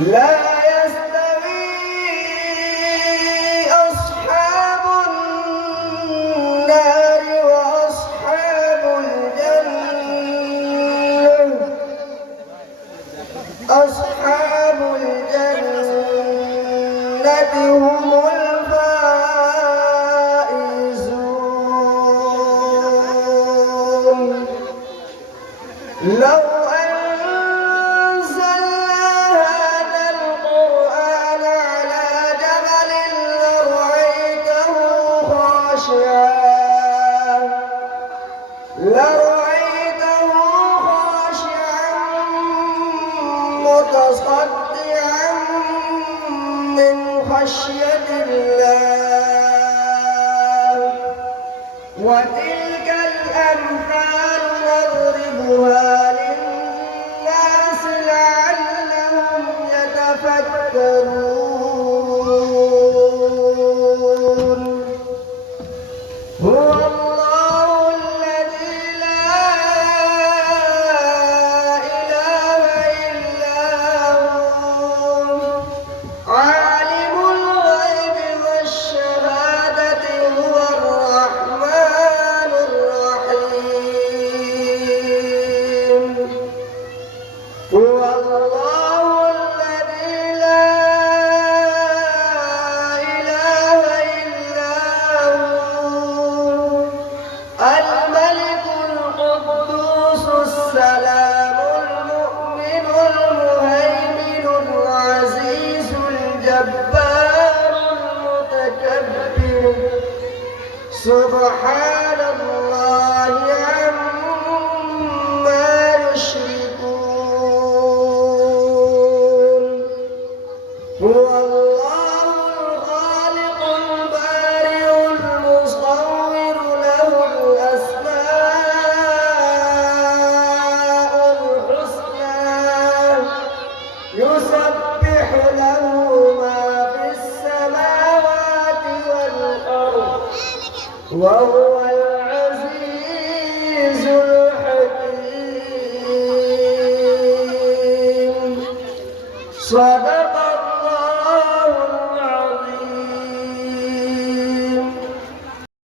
لا يستوي أصحاب النار وأصحاب الجنة. أصحاب الجنة هم الفائزون. لو لرأيته خاشعا متصدعا من خشية الله. وتلك الأمثال نضربها للناس لعلهم يتفكرون. هو الملك القدوس السلام المؤمن المهيمن العزيز الجبار المتكبر. سبحان الله عما يشركون. هو الله الخالق البارئ المصور له الأسماء الحسنى. يسبح له ما في السماوات والأرض وهو